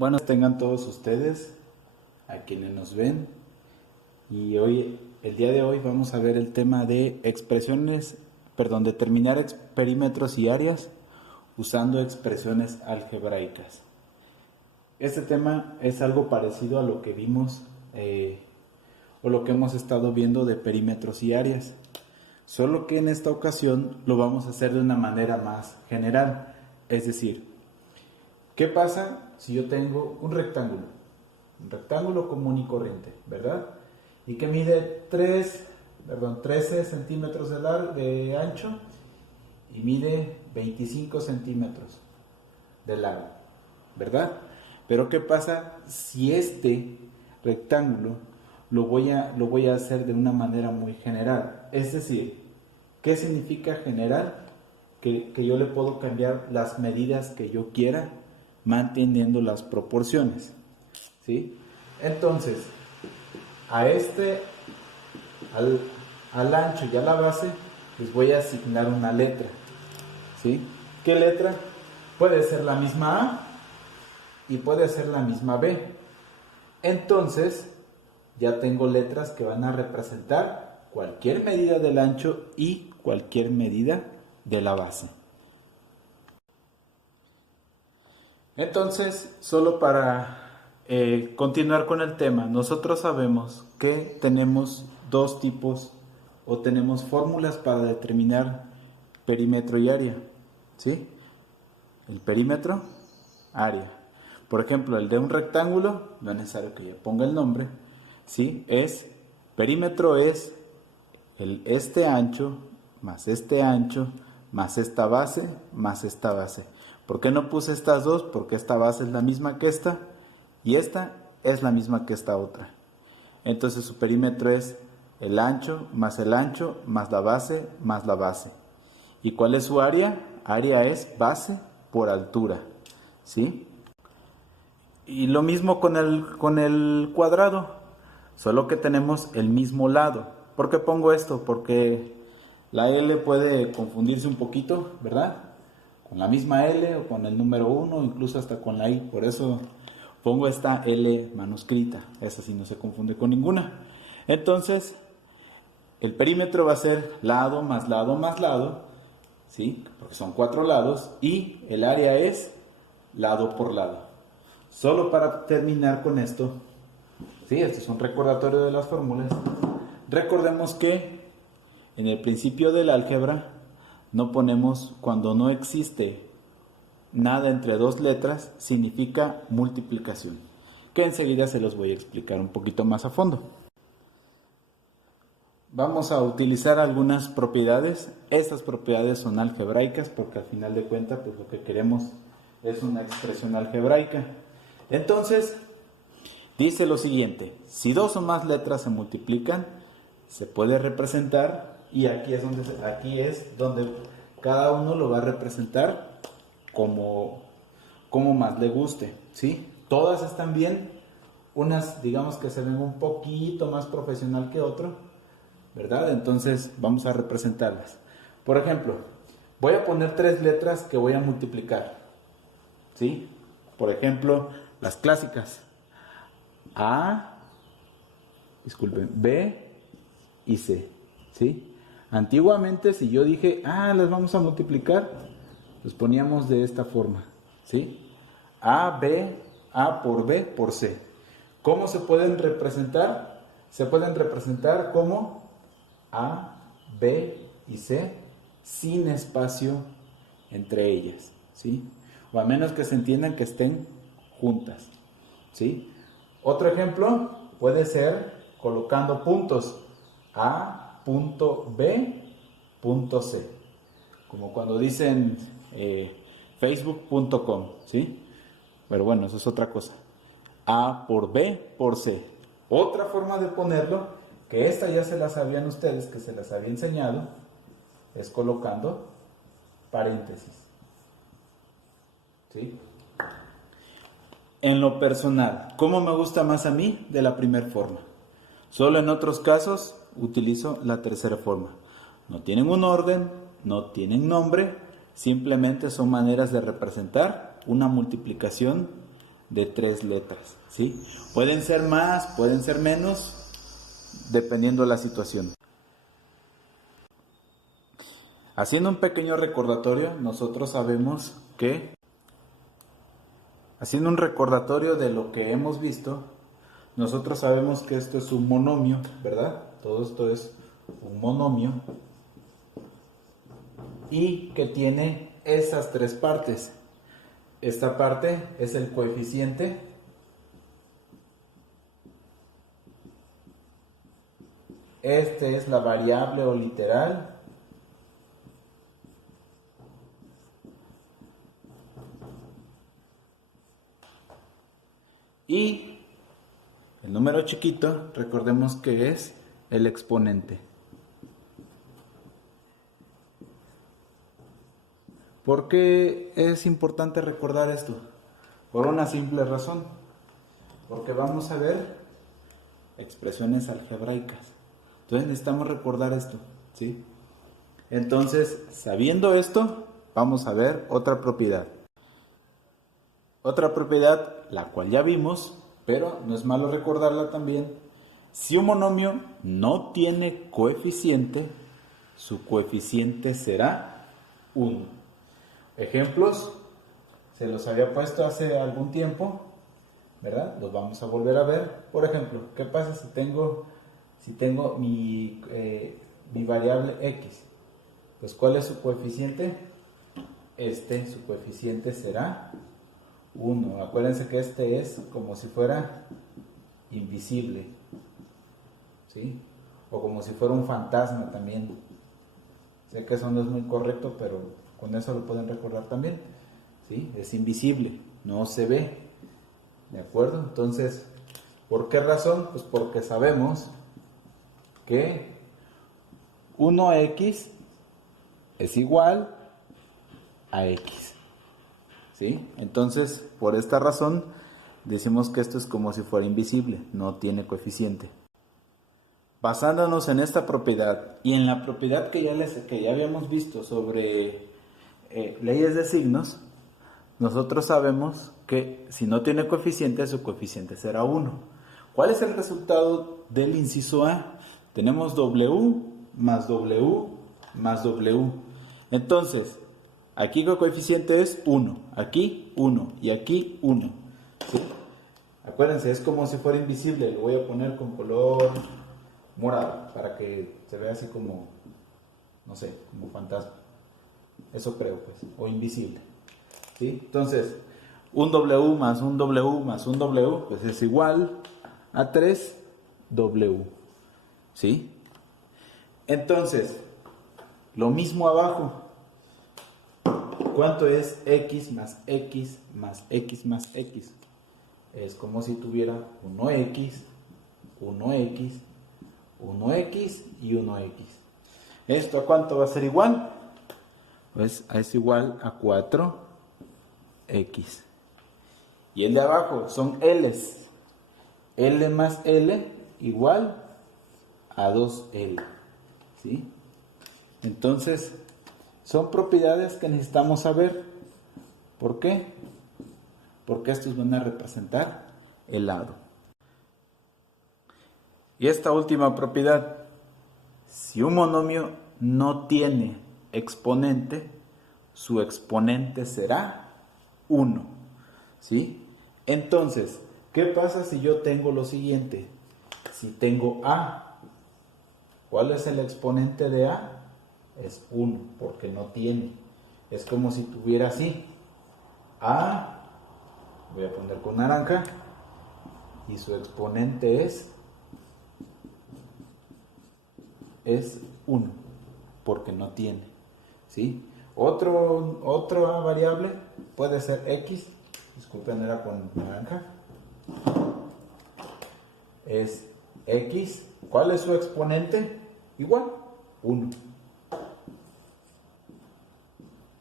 Bueno, tengan todos ustedes, a quienes nos ven, y el día de hoy vamos a ver el tema de determinar perímetros y áreas usando expresiones algebraicas. Este tema es algo parecido a lo que vimos o lo que hemos estado viendo de perímetros y áreas, solo que en esta ocasión lo vamos a hacer de una manera más general, es decir, ¿qué pasa si yo tengo un rectángulo común y corriente, ¿verdad? Y que mide 13 centímetros de ancho y mide 25 centímetros de largo, ¿verdad? Pero ¿qué pasa si este rectángulo lo voy a hacer de una manera muy general? Es decir, ¿qué significa general? Que yo le puedo cambiar las medidas que yo quiera manteniendo las proporciones, ¿sí? Entonces, al ancho y a la base les voy a asignar una letra, ¿sí? ¿Qué letra? Puede ser la misma A y puede ser la misma B. Entonces, ya tengo letras que van a representar cualquier medida del ancho y cualquier medida de la base. Entonces, solo para continuar con el tema, nosotros sabemos que tenemos dos tipos o tenemos fórmulas para determinar perímetro y área, ¿sí? El perímetro, área. Por ejemplo, el de un rectángulo, no es necesario que yo ponga el nombre, ¿sí? Perímetro es este ancho más esta base más esta base. ¿Por qué no puse estas dos? Porque esta base es la misma que esta y esta es la misma que esta otra. Entonces su perímetro es el ancho más la base más la base. ¿Y cuál es su área? Área es base por altura, ¿sí? Y lo mismo con el cuadrado, solo que tenemos el mismo lado. ¿Por qué pongo esto? Porque la L puede confundirse un poquito, ¿verdad? Con la misma L o con el número 1, incluso hasta con la I. Por eso pongo esta L manuscrita. Esa sí no se confunde con ninguna. Entonces, el perímetro va a ser lado más lado más lado, ¿sí? Porque son 4 lados. Y el área es lado por lado. Solo para terminar con esto, ¿sí? Este es un recordatorio de las fórmulas. Recordemos que en el principio del álgebra no ponemos, cuando no existe nada entre dos letras, significa multiplicación, que enseguida se los voy a explicar un poquito más a fondo. Vamos a utilizar algunas propiedades. Estas propiedades son algebraicas porque al final de cuentas pues lo que queremos es una expresión algebraica. Entonces, dice lo siguiente: si dos o más letras se multiplican, se puede representar, y aquí es donde cada uno lo va a representar como más le guste, ¿sí? Todas están bien, unas digamos que se ven un poquito más profesional que otro, ¿verdad? Entonces vamos a representarlas. Por ejemplo, voy a poner 3 letras que voy a multiplicar, ¿sí? Por ejemplo, las clásicas B y C, ¿sí? Antiguamente, si yo dije, las vamos a multiplicar, los poníamos de esta forma, ¿sí? A por B por C. ¿Cómo se pueden representar? Se pueden representar como A, B y C sin espacio entre ellas, ¿sí? O a menos que se entiendan que estén juntas, ¿sí? Otro ejemplo puede ser colocando puntos A, punto B, punto C, como cuando dicen facebook.com, ¿sí? Pero bueno, eso es otra cosa. A por B por C. Otra forma de ponerlo, que esta ya se la sabían ustedes, que se las había enseñado, es colocando paréntesis, ¿sí? En lo personal, ¿cómo me gusta más a mí? De la primera forma. Solo en otros casos utilizo la tercera forma. No tienen un orden, no tienen nombre, simplemente son maneras de representar una multiplicación de 3 letras, ¿sí? Pueden ser más, pueden ser menos, dependiendo de la situación. Haciendo un pequeño recordatorio, nosotros sabemos que, haciendo un recordatorio de lo que hemos visto, nosotros sabemos que esto es un monomio, ¿verdad? Todo esto es un monomio y que tiene esas 3 partes. Esta parte es el coeficiente, este es la variable o literal, y el número chiquito, recordemos que es el exponente. ¿Por qué es importante recordar esto? Por una simple razón. Porque vamos a ver expresiones algebraicas. Entonces necesitamos recordar esto, ¿sí? Entonces, sabiendo esto, vamos a ver otra propiedad. Otra propiedad, la cual ya vimos, pero no es malo recordarla también. Si un monomio no tiene coeficiente, su coeficiente será 1. Ejemplos, se los había puesto hace algún tiempo, ¿verdad? Los vamos a volver a ver. Por ejemplo, ¿qué pasa si tengo mi variable x? Pues, ¿cuál es su coeficiente? Su coeficiente será 1. Acuérdense que este es como si fuera invisible, ¿sí? O como si fuera un fantasma también. Sé que eso no es muy correcto, pero con eso lo pueden recordar también, ¿sí? Es invisible, no se ve, ¿de acuerdo? Entonces, ¿por qué razón? Pues porque sabemos que 1x es igual a x, ¿sí? Entonces, por esta razón, decimos que esto es como si fuera invisible, no tiene coeficiente. Basándonos en esta propiedad y en la propiedad que ya habíamos visto sobre leyes de signos, nosotros sabemos que si no tiene coeficiente, su coeficiente será 1. ¿Cuál es el resultado del inciso A? Tenemos W más W más W. Entonces, aquí el coeficiente es 1, aquí 1 y aquí 1. ¿Sí? Acuérdense, es como si fuera invisible. Lo voy a poner con color morado para que se vea así como, no sé, como fantasma. Eso creo, pues, o invisible. ¿Sí? Entonces, un W más un W más un W, pues es igual a 3W. ¿Sí? Entonces, lo mismo abajo. ¿Cuánto es x más x más x más x? Es como si tuviera 1x, 1x, 1x y 1x. ¿Esto a cuánto va a ser igual? Pues es igual a 4x. Y el de abajo son L's. L más L igual a 2L. ¿Sí? Entonces, son propiedades que necesitamos saber. ¿Por qué? Porque estos van a representar el lado. Y esta última propiedad, si un monomio no tiene exponente, su exponente será 1. ¿Sí? Entonces, ¿qué pasa si yo tengo lo siguiente? Si tengo A, ¿cuál es el exponente de A? Es 1, porque no tiene. Es como si tuviera así. A, voy a poner con naranja, y su exponente es 1, porque no tiene. ¿Sí? Otra variable puede ser X, disculpen, era con naranja. Es X. ¿Cuál es su exponente? Igual, 1.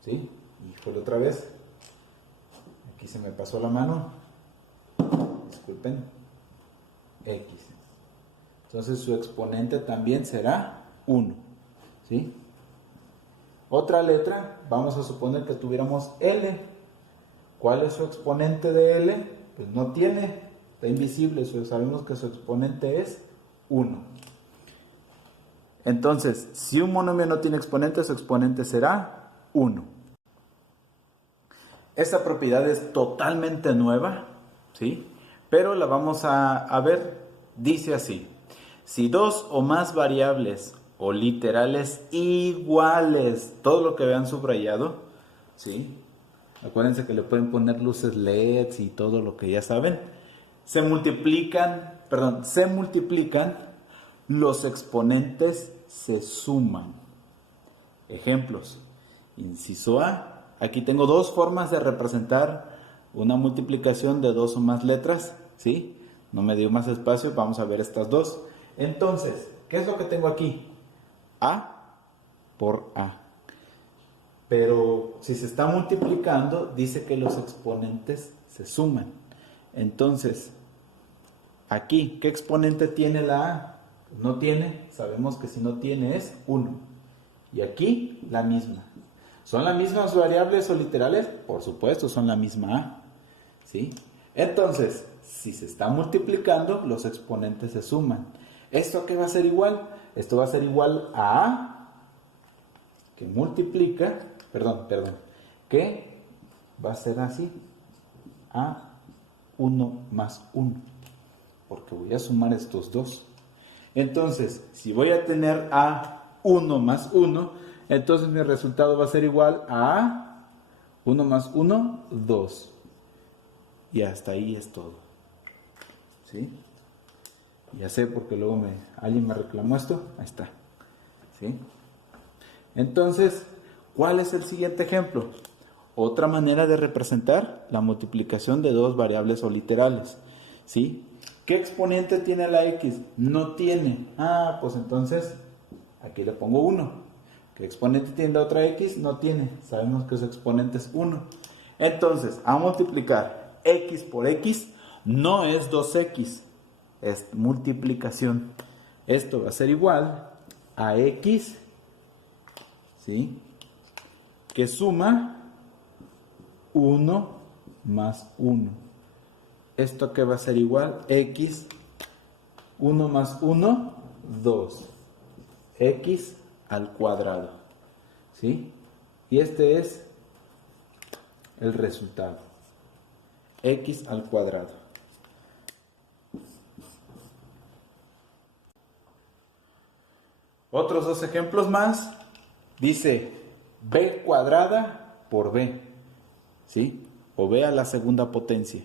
¿Sí? Híjole, otra vez. Aquí se me pasó la mano. Disculpen. X. Entonces su exponente también será 1. ¿Sí? Otra letra, vamos a suponer que tuviéramos L. ¿Cuál es su exponente de L? pues no tiene, está invisible, sabemos que su exponente es 1. Entonces, si un monomio no tiene exponente, su exponente será 1. Esta propiedad es totalmente nueva, ¿sí? Pero la vamos a ver. Dice así: si dos o más variables o literales iguales, todo lo que vean subrayado, ¿sí? Acuérdense que le pueden poner luces LEDs y todo lo que ya saben. Se multiplican, los exponentes se suman. Ejemplos. Inciso A. Aquí tengo dos formas de representar una multiplicación de dos o más letras, ¿sí? No me dio más espacio, vamos a ver estas dos. Entonces, ¿qué es lo que tengo aquí? A por A. Pero si se está multiplicando, dice que los exponentes se suman. Entonces, aquí, ¿qué exponente tiene la A? No tiene, sabemos que si no tiene es 1. Y aquí, la misma. ¿Son las mismas variables o literales? Por supuesto, son la misma A, ¿sí? Entonces, si se está multiplicando, los exponentes se suman. ¿Esto qué va a ser igual? Esto va a ser igual a A, que multiplica, que va a ser así, A 1 más 1, porque voy a sumar estos dos. Entonces, si voy a tener A 1 más 1, entonces mi resultado va a ser igual a 1 más 1, 2. Y hasta ahí es todo. ¿Sí? Ya sé porque luego alguien me reclamó esto. Ahí está. ¿Sí? Entonces, ¿cuál es el siguiente ejemplo? Otra manera de representar la multiplicación de dos variables o literales. ¿Sí? ¿Qué exponente tiene la x? No tiene. Pues entonces aquí le pongo 1. ¿Qué exponente tiene la otra x? No tiene. Sabemos que su exponente es 1. Entonces, a multiplicar x por x no es 2x, es multiplicación. Esto va a ser igual a x, ¿sí? Que suma 1 más 1. ¿Esto qué va a ser igual? X, 1 más 1, 2. X al cuadrado, ¿sí? Y este es el resultado, x al cuadrado. Otros dos ejemplos más. Dice b cuadrada por b, ¿sí? O b a la segunda potencia.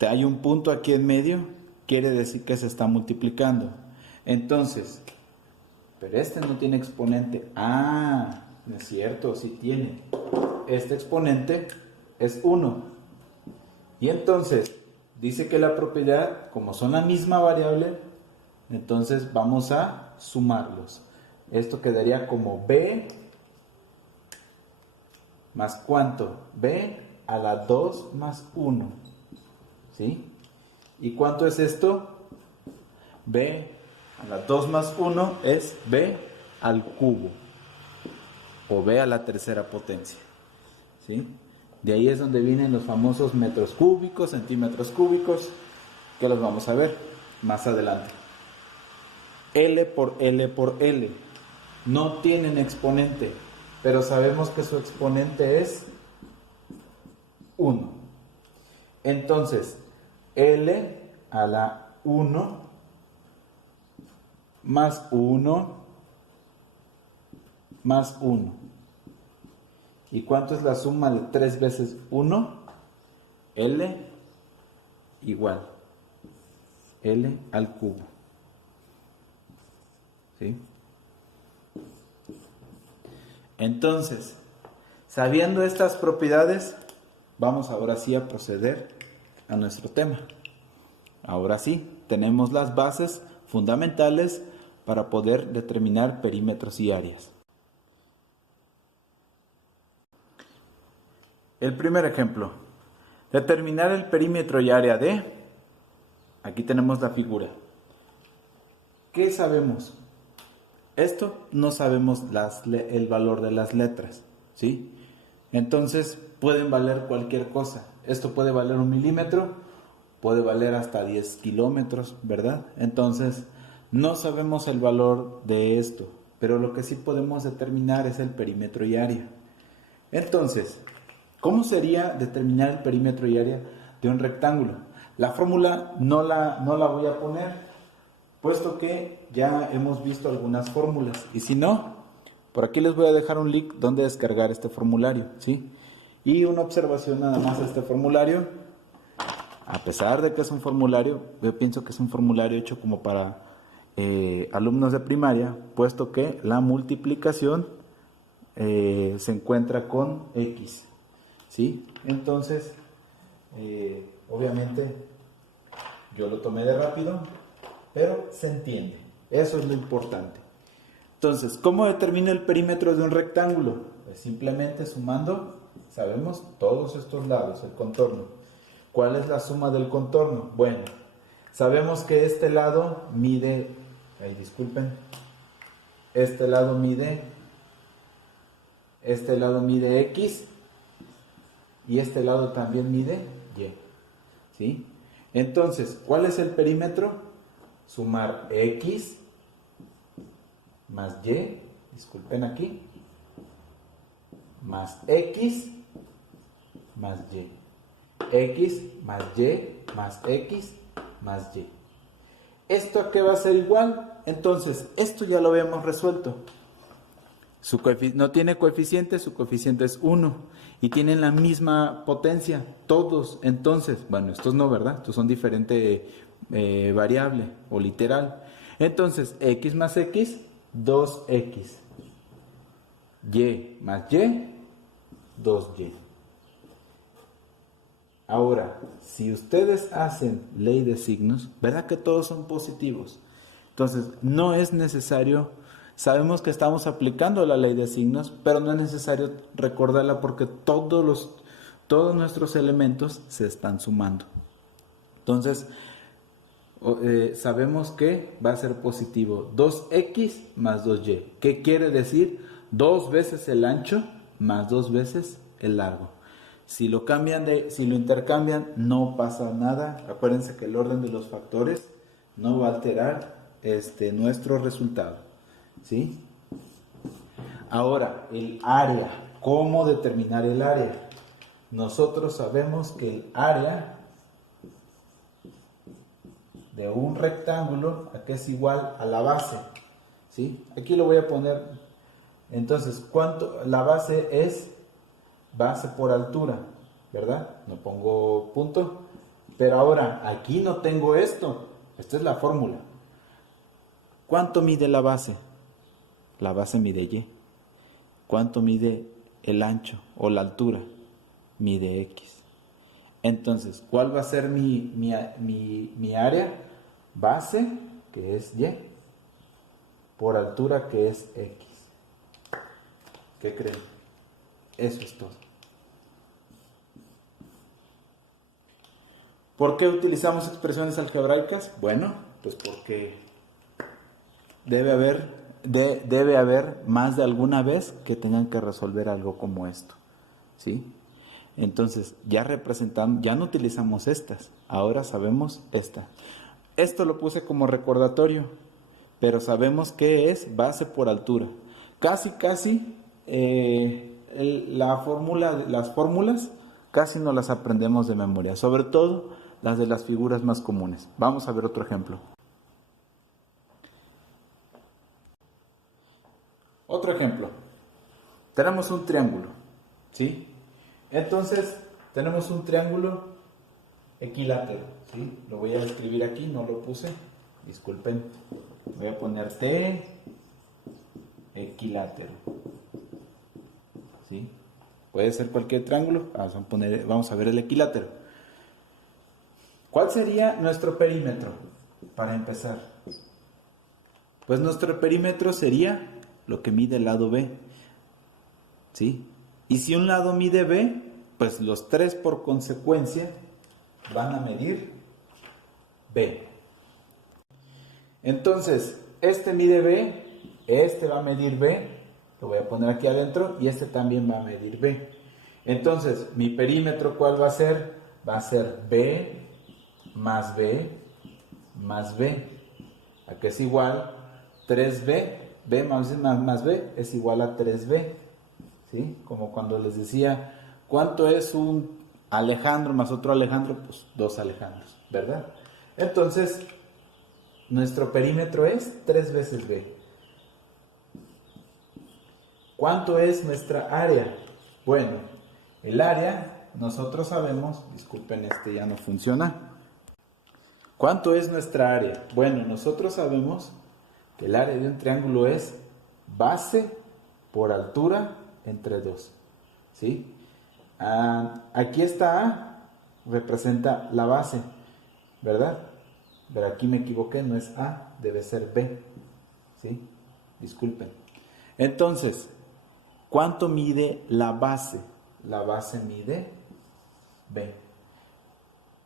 Hay un punto aquí en medio, quiere decir que se está multiplicando. Entonces, pero este no tiene exponente. No es cierto, sí tiene. Este exponente es 1. Y entonces, dice que la propiedad, como son la misma variable, entonces vamos a sumarlos. Esto quedaría como b más ¿cuánto? B a la 2 más 1. ¿Sí? ¿Y cuánto es esto? B a la 2 más 1 es b al cubo, o b a la tercera potencia, ¿sí? De ahí es donde vienen los famosos metros cúbicos, centímetros cúbicos, que los vamos a ver más adelante. L por L por L no tienen exponente, pero sabemos que su exponente es 1. Entonces, L a la 1 más 1 más 1. ¿Y cuánto es la suma de 3 veces 1? L igual L al cubo. ¿Sí? Entonces, sabiendo estas propiedades, vamos ahora sí a proceder a nuestro tema. Ahora sí, tenemos las bases fundamentales para poder determinar perímetros y áreas. El primer ejemplo, determinar el perímetro y área de, aquí tenemos la figura. ¿Qué sabemos? Esto no sabemos el valor de las letras, ¿sí? Entonces pueden valer cualquier cosa. Esto puede valer 1 milímetro, puede valer hasta 10 kilómetros, ¿verdad? Entonces, no sabemos el valor de esto, pero lo que sí podemos determinar es el perímetro y área. Entonces, ¿cómo sería determinar el perímetro y área de un rectángulo? La fórmula no la voy a poner, puesto que ya hemos visto algunas fórmulas. Y si no, por aquí les voy a dejar un link donde descargar este formulario, ¿sí? Y una observación nada más a este formulario. A pesar de que es un formulario, yo pienso que es un formulario hecho como para alumnos de primaria, puesto que la multiplicación se encuentra con X, ¿sí? Entonces, obviamente, yo lo tomé de rápido, pero se entiende. Eso es lo importante. Entonces, ¿cómo determino el perímetro de un rectángulo? Pues simplemente sumando, sabemos, todos estos lados, el contorno. ¿Cuál es la suma del contorno? Bueno, sabemos que este lado mide, este lado mide X y este lado también mide Y, ¿sí? Entonces, ¿cuál es el perímetro? Sumar X más Y, aquí, más X más Y. X más Y más X más Y. ¿Esto a qué va a ser igual? Entonces, esto ya lo habíamos resuelto. No tiene coeficiente, su coeficiente es 1 y tienen la misma potencia, todos. Entonces, bueno, estos no, ¿verdad? Estos son diferente variable o literal. Entonces, X más X, 2X. Y más Y, 2Y. Ahora, si ustedes hacen ley de signos, ¿verdad que todos son positivos? Entonces, no es necesario, sabemos que estamos aplicando la ley de signos, pero no es necesario recordarla porque todos nuestros elementos se están sumando. Entonces, sabemos que va a ser positivo 2x más 2y. ¿Qué quiere decir? 2 veces el ancho más 2 veces el largo. Si lo intercambian, no pasa nada. Acuérdense que el orden de los factores no va a alterar nuestro resultado, ¿sí? Ahora, el área. ¿Cómo determinar el área? Nosotros sabemos que el área de un rectángulo aquí es igual a la base, ¿sí? Aquí lo voy a poner. Entonces, la base es base por altura, ¿verdad? No pongo punto. Pero ahora, aquí no tengo esto. Esta es la fórmula. ¿Cuánto mide la base? La base mide Y. ¿Cuánto mide el ancho o la altura? Mide X. Entonces, ¿cuál va a ser mi área? Base, que es Y, por altura, que es X. ¿Qué creen? Eso es todo. ¿Por qué utilizamos expresiones algebraicas? Bueno, pues porque debe haber más de alguna vez que tengan que resolver algo como esto, ¿sí? Entonces, ya no utilizamos estas, ahora sabemos esta. Esto lo puse como recordatorio, pero sabemos que es base por altura. Casi, las fórmulas casi no las aprendemos de memoria, sobre todo las de las figuras más comunes. Vamos a ver otro ejemplo. Otro ejemplo. Tenemos un triángulo, ¿sí? Entonces, tenemos un triángulo equilátero, ¿sí? Lo voy a escribir aquí, no lo puse, disculpen. Voy a poner T equilátero, ¿sí? Puede ser cualquier triángulo. Vamos a ver el equilátero. ¿Cuál sería nuestro perímetro? Para empezar, pues nuestro perímetro sería lo que mide el lado B, ¿sí? Y si un lado mide B, pues los tres por consecuencia van a medir B. Entonces, este mide B, este va a medir B, lo voy a poner aquí adentro, y este también va a medir B. Entonces, mi perímetro, ¿cuál va a ser? va a ser B más B más B. ¿A qué es igual? 3B. B más B es igual a 3B. ¿Sí? Como cuando les decía, ¿cuánto es un Alejandro más otro Alejandro? Pues 2 Alejandros, ¿verdad? Entonces, nuestro perímetro es 3 veces B. ¿Cuánto es nuestra área? Bueno, el área, nosotros sabemos, disculpen, este ya no funciona. ¿Cuánto es nuestra área? Bueno, nosotros sabemos que el área de un triángulo es base por altura entre 2. ¿Sí? Aquí está A, representa la base, ¿verdad? Pero aquí me equivoqué, no es A, debe ser B. ¿Sí? Disculpen. Entonces, ¿cuánto mide la base? La base mide B.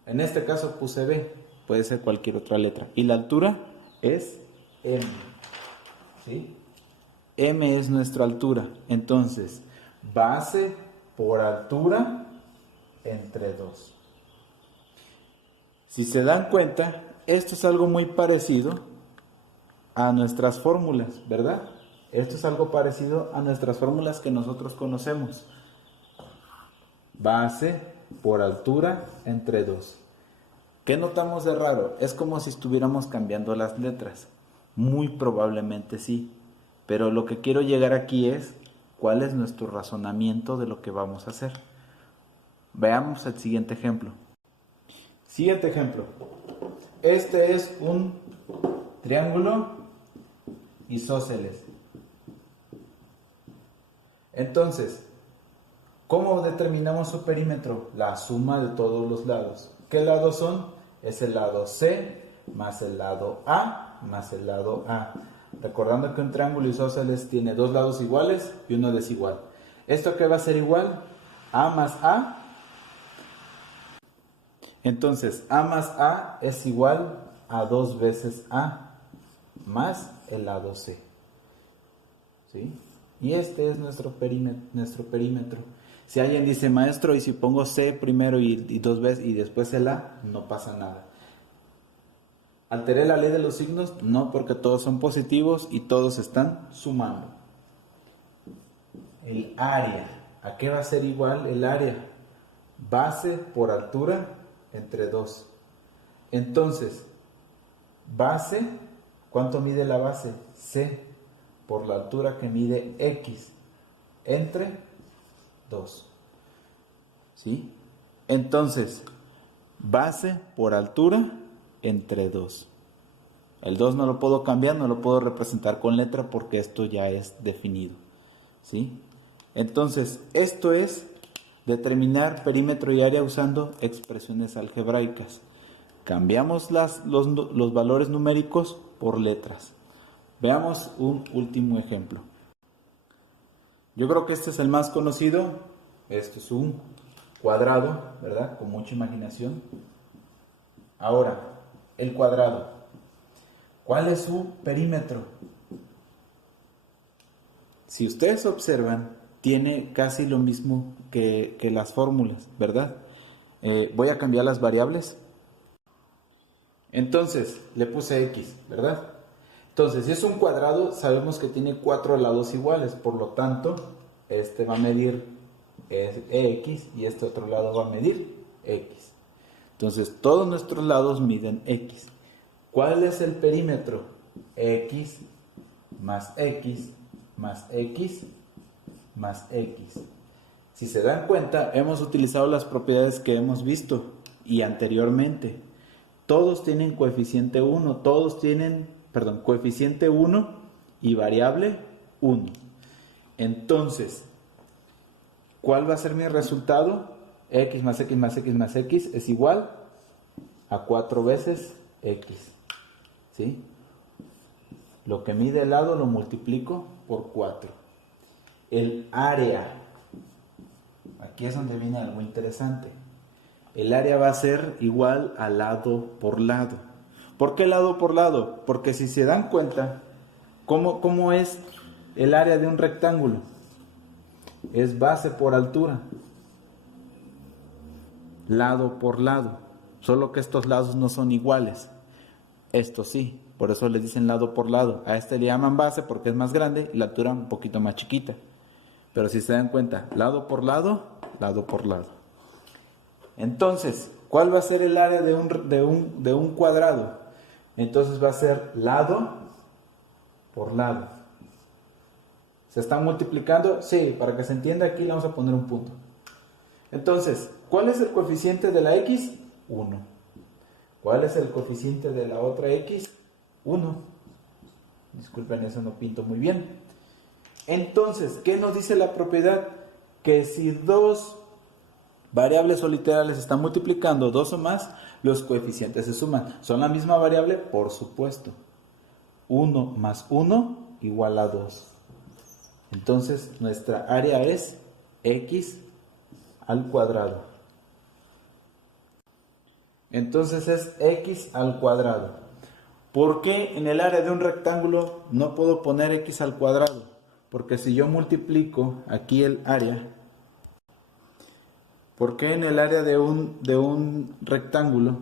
En este caso puse B, puede ser cualquier otra letra. Y la altura es M. ¿Sí? M es nuestra altura. Entonces, base por altura entre 2. Si se dan cuenta, esto es algo muy parecido a nuestras fórmulas, ¿verdad? Esto es algo parecido a nuestras fórmulas que nosotros conocemos. Base por altura entre 2. ¿Qué notamos de raro? Es como si estuviéramos cambiando las letras. Muy probablemente sí. Pero lo que quiero llegar aquí es cuál es nuestro razonamiento de lo que vamos a hacer. Veamos el siguiente ejemplo. Siguiente ejemplo. Este es un triángulo isósceles. Entonces, ¿cómo determinamos su perímetro? La suma de todos los lados. ¿Qué lados son? Es el lado C más el lado A más el lado A. Recordando que un triángulo isósceles tiene 2 lados iguales y uno desigual. ¿Esto qué va a ser igual? A más A. Entonces, A más A es igual a 2 veces A más el lado C. ¿Sí? Y este es nuestro perímetro. Si alguien dice, maestro, y si pongo C primero y 2 veces y después el A, no pasa nada. ¿Alteré la ley de los signos? No, porque todos son positivos y todos están sumando. El área. ¿A qué va a ser igual el área? Base por altura entre 2. Entonces, base, ¿cuánto mide la base? C por la altura que mide X entre 2. ¿Sí? Entonces, base por altura entre 2. El 2 no lo puedo cambiar, no lo puedo representar con letra porque esto ya es definido. ¿Sí? Entonces, esto es determinar perímetro y área usando expresiones algebraicas. Cambiamos los valores numéricos por letras. Veamos un último ejemplo. Yo creo que este es el más conocido. Esto es un cuadrado, ¿verdad? Con mucha imaginación. Ahora, el cuadrado. ¿Cuál es su perímetro? Si ustedes observan, tiene casi lo mismo que las fórmulas, ¿verdad? Voy a cambiar las variables. Entonces, le puse X, ¿verdad? Entonces, si es un cuadrado, sabemos que tiene 4 lados iguales. Por lo tanto, este va a medir X y este otro lado va a medir X. Entonces, todos nuestros lados miden X. ¿Cuál es el perímetro? X más X más X más X. Si se dan cuenta, hemos utilizado las propiedades que hemos visto y anteriormente. Todos tienen coeficiente 1, coeficiente 1 y variable 1. Entonces, ¿cuál va a ser mi resultado? X más X más X más X es igual a 4 veces X. ¿Sí? Lo que mide el lado lo multiplico por 4. El área. Aquí es donde viene algo interesante. El área va a ser igual a lado por lado. ¿Por qué lado por lado? Porque si se dan cuenta, ¿cómo es el área de un rectángulo? Es base por altura. lado por lado, solo que estos lados no son iguales. Estos sí, por eso les dicen lado por lado. A este le llaman base porque es más grande y la altura un poquito más chiquita. Pero si se dan cuenta, lado por lado, lado por lado. Entonces, ¿cuál va a ser el área de un cuadrado? Entonces va a ser lado por lado. ¿Se están multiplicando? Sí, para que se entienda aquí le vamos a poner un punto. Entonces, ¿cuál es el coeficiente de la x? 1. ¿Cuál es el coeficiente de la otra x? 1. Disculpen, eso no pinto muy bien. Entonces, ¿qué nos dice la propiedad? Que si dos variables o literales están multiplicando, dos o más, los coeficientes se suman. ¿Son la misma variable? Por supuesto. 1 más 1 igual a 2. Entonces, nuestra área es x al cuadrado. Entonces es x al cuadrado. ¿Por qué en el área de un rectángulo no puedo poner x al cuadrado? Porque si yo multiplico aquí el área, ¿por qué en el área de un rectángulo,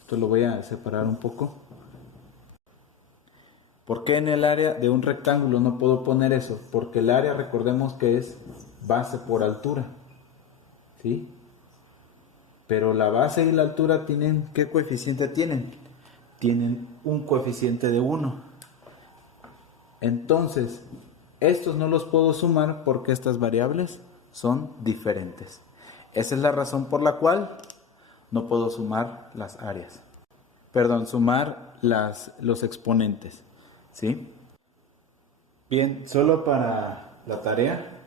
esto lo voy a separar un poco, ¿por qué en el área de un rectángulo no puedo poner eso? Porque el área, recordemos que es base por altura, ¿sí? Pero la base y la altura tienen, ¿qué coeficiente tienen? Tienen un coeficiente de 1. Entonces, estos no los puedo sumar porque estas variables son diferentes. Esa es la razón por la cual no puedo sumar las áreas. Perdón, sumar los exponentes, ¿sí? Bien, solo para la tarea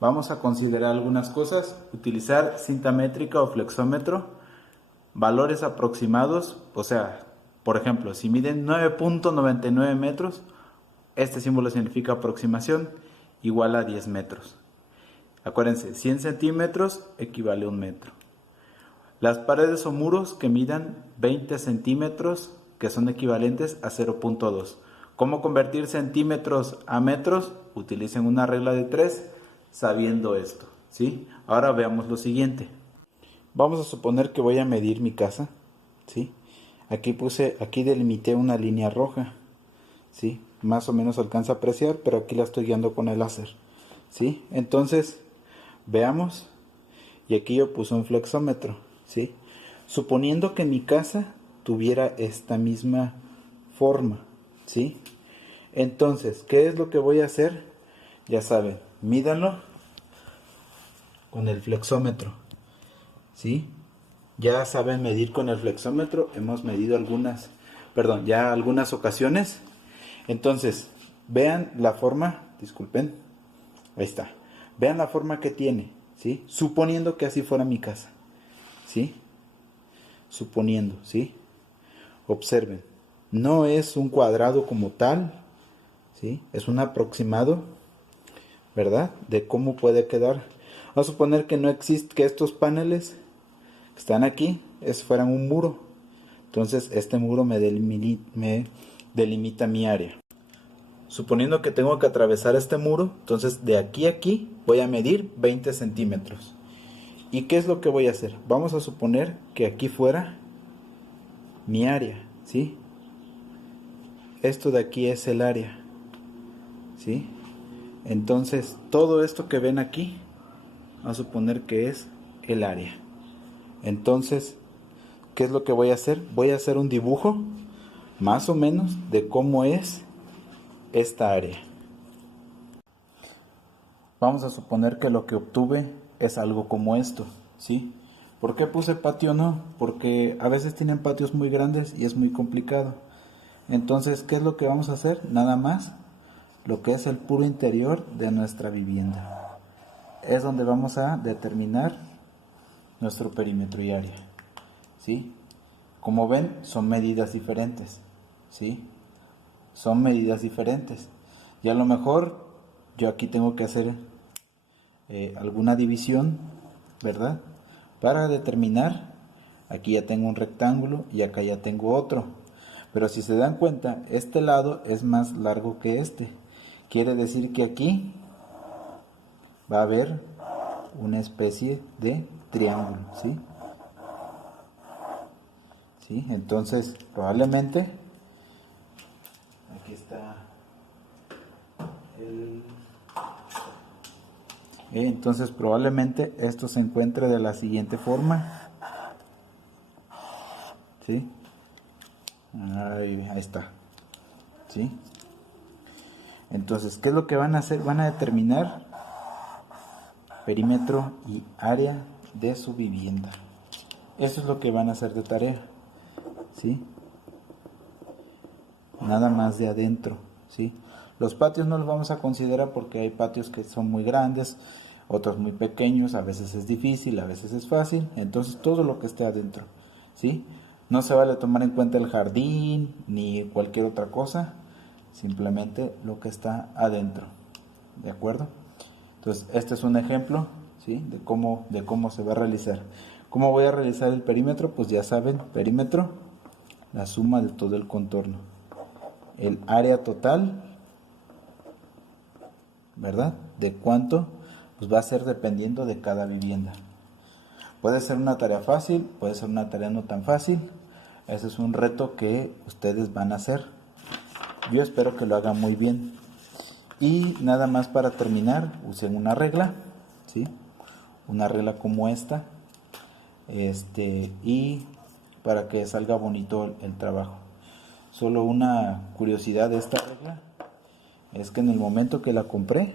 vamos a considerar algunas cosas. Utilizar cinta métrica o flexómetro, valores aproximados, o sea, por ejemplo, si miden 9.99 metros, este símbolo significa aproximación, igual a 10 metros. Acuérdense, 100 centímetros equivale a 1 metro. Las paredes o muros que midan 20 centímetros, que son equivalentes a 0.2. ¿Cómo convertir centímetros a metros? Utilicen una regla de 3 sabiendo esto, ¿sí? Ahora veamos lo siguiente. Vamos a suponer que voy a medir mi casa, ¿sí? Aquí delimité una línea roja, ¿sí? Más o menos alcanza a apreciar, pero aquí la estoy guiando con el láser, ¿sí? Entonces, veamos, y aquí yo puse un flexómetro, ¿sí? Suponiendo que mi casa tuviera esta misma forma, ¿sí? Entonces, ¿qué es lo que voy a hacer? Ya saben, mídanlo con el flexómetro, ¿sí? Ya saben medir con el flexómetro, hemos medido algunas ocasiones. Entonces, vean la forma, disculpen, ahí está. Vean la forma que tiene, ¿sí? Suponiendo que así fuera mi casa, ¿sí? Suponiendo, ¿sí? Observen, no es un cuadrado como tal, ¿sí? Es un aproximado, ¿verdad? De cómo puede quedar. Vamos a suponer que no existe, que estos paneles que están aquí fueran un muro. Entonces este muro me delimita mi área. Suponiendo que tengo que atravesar este muro, entonces de aquí a aquí voy a medir 20 centímetros. ¿Y qué es lo que voy a hacer? Vamos a suponer que aquí fuera mi área, ¿sí? Esto de aquí es el área, ¿sí? Entonces todo esto que ven aquí, vamos a suponer que es el área. Entonces, ¿qué es lo que voy a hacer? Voy a hacer un dibujo más o menos de cómo es esta área. Vamos a suponer que lo que obtuve es algo como esto, ¿sí? ¿Por qué puse patio no? Porque a veces tienen patios muy grandes y es muy complicado. Entonces, ¿qué es lo que vamos a hacer? Nada más lo que es el puro interior de nuestra vivienda. Es donde vamos a determinar nuestro perímetro y área, ¿sí? Como ven, son medidas diferentes, ¿sí? Son medidas diferentes. Y a lo mejor yo aquí tengo que hacer alguna división, ¿verdad? Para determinar, aquí ya tengo un rectángulo y acá ya tengo otro. Pero si se dan cuenta, este lado es más largo que este. Quiere decir que aquí va a haber una especie de triángulo, ¿sí? ¿sí? Entonces probablemente aquí está entonces probablemente esto se encuentre de la siguiente forma, ¿sí? Ahí está, ¿sí? Entonces, ¿qué es lo que van a hacer? Van a determinar perímetro y área de su vivienda. Eso es lo que van a hacer de tarea, ¿sí? Nada más de adentro, ¿sí? Los patios no los vamos a considerar porque hay patios que son muy grandes, otros muy pequeños, a veces es difícil, a veces es fácil, entonces todo lo que esté adentro, ¿sí? No se vale tomar en cuenta el jardín ni cualquier otra cosa, simplemente lo que está adentro, ¿de acuerdo? Entonces, este es un ejemplo, ¿sí? De cómo se va a realizar. ¿Cómo voy a realizar el perímetro? Pues ya saben, perímetro, la suma de todo el contorno. El área total, ¿verdad? ¿De cuánto? Pues va a ser dependiendo de cada vivienda. Puede ser una tarea fácil, puede ser una tarea no tan fácil. Ese es un reto que ustedes van a hacer. Yo espero que lo hagan muy bien. Y nada más para terminar, usen una regla, ¿sí? Una regla como esta, y para que salga bonito el trabajo. Solo una curiosidad de esta regla es que en el momento que la compré,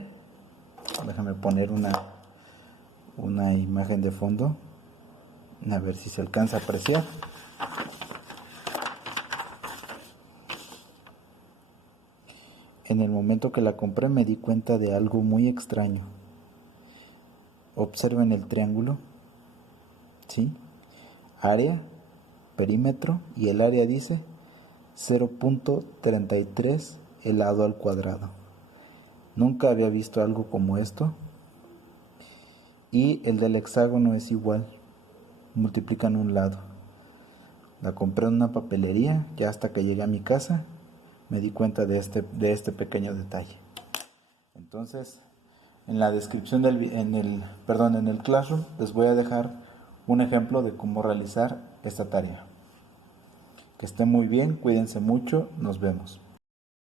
déjame poner una imagen de fondo, a ver si se alcanza a apreciar. En el momento que la compré me di cuenta de algo muy extraño. Observen el triángulo, ¿sí? Área, perímetro, y el área dice 0.33 elevado al cuadrado. Nunca había visto algo como esto. Y el del hexágono es igual, multiplican un lado. La compré en una papelería, ya hasta que llegué a mi casa me di cuenta de este pequeño detalle. Entonces, en la descripción en el Classroom les voy a dejar un ejemplo de cómo realizar esta tarea. Que estén muy bien, cuídense mucho, nos vemos.